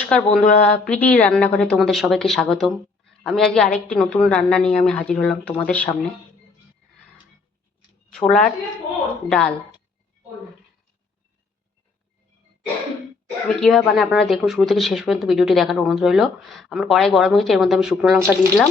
নমস্কার বন্ধুরা পিটি রান্নাঘরে তোমাদের সবাইকে স্বাগতম। আমি আজকে আরেকটি নতুন রান্না নিয়ে আমি হাজির হলাম তোমাদের সামনে। ছোলার ডাল। আমি কীভাবে বানাই আপনারা দেখুন, শুরু থেকে শেষ পর্যন্ত ভিডিওটি দেখার অনুরোধ রইল। আমার কড়াই গরম হয়েছে এর মধ্যে আমি শুকনো লঙ্কা দিয়ে দিলাম।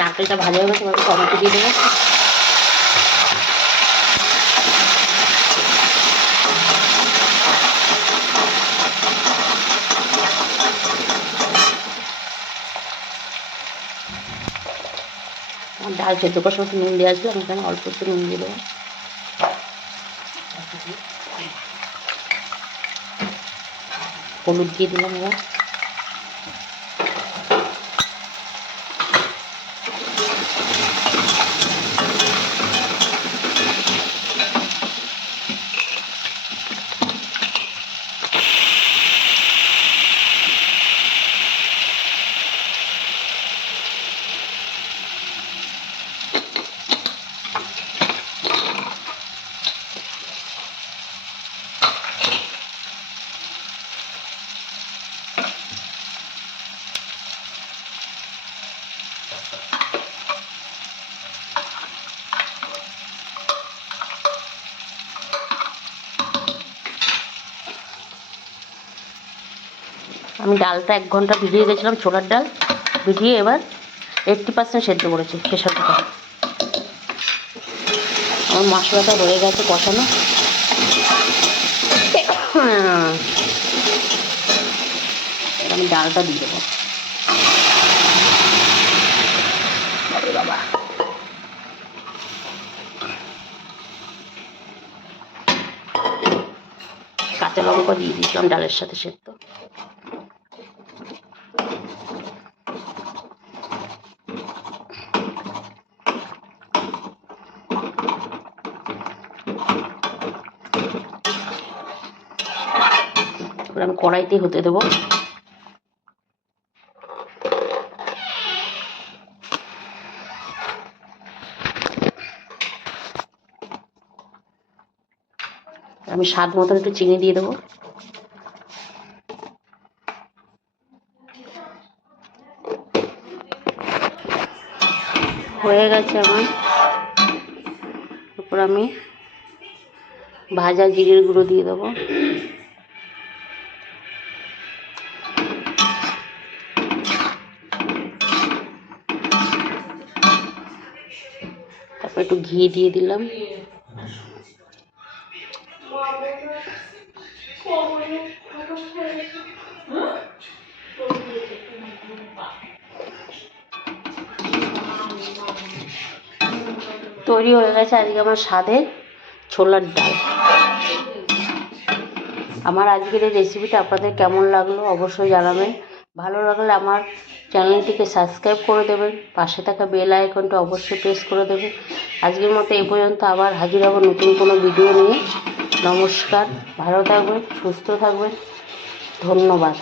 নারকেলটা ভালো হয়ে গেছে এবার টমেটো দিয়ে দেবো। ডাল সেদ্ধ করার সময় নুন দেওয়া ছিল আমি এখানে অল্প একটু নুন দিয়ে দেবো। হলুদ দিয়ে দিলাম এবার। আমি ডালটা এক ঘণ্টা ভিজিয়ে গেছিলাম ছোলার ডাল। ভিজিয়ে এবার এইটটি পার্সেন্ট সেদ্ধ করেছি প্রেশার কুকার আমার মশলাটা রয়ে গেছে কষানো। আমি ডালটা দিয়ে দেবো। কাঁচা লঙ্কা দিয়ে দিয়েছিলাম ডালের সাথে সেদ্ধ। এবার আমি কড়াইতে হতে দেবো। আমি স্বাদ মতন একটু চিনি দিয়ে দেবো। হয়ে গেছে আমার। তারপর আমি ভাজা জিরের গুঁড়ো দিয়ে দেবো। তারপর একটু ঘি দিয়ে দিলাম। তৈরি হয়ে গেছে আজকে আমার স্বাদের ছোলার ডাল। আমার আজকের এই রেসিপিটা আপনাদের কেমন লাগল অবশ্যই জানাবেন। ভালো লাগলে আমার চ্যানেলটিকে সাবস্ক্রাইব করে দেবেন, পাশে থাকা বেল আইকনটা অবশ্যই প্রেস করে দেবেন। আজকের মতো এই পর্যন্ত আবার হাজির হব নতুন কোনো ভিডিও নিয়ে। নমস্কার, ভালো থাকবেন, সুস্থ থাকবেন। ধন্যবাদ।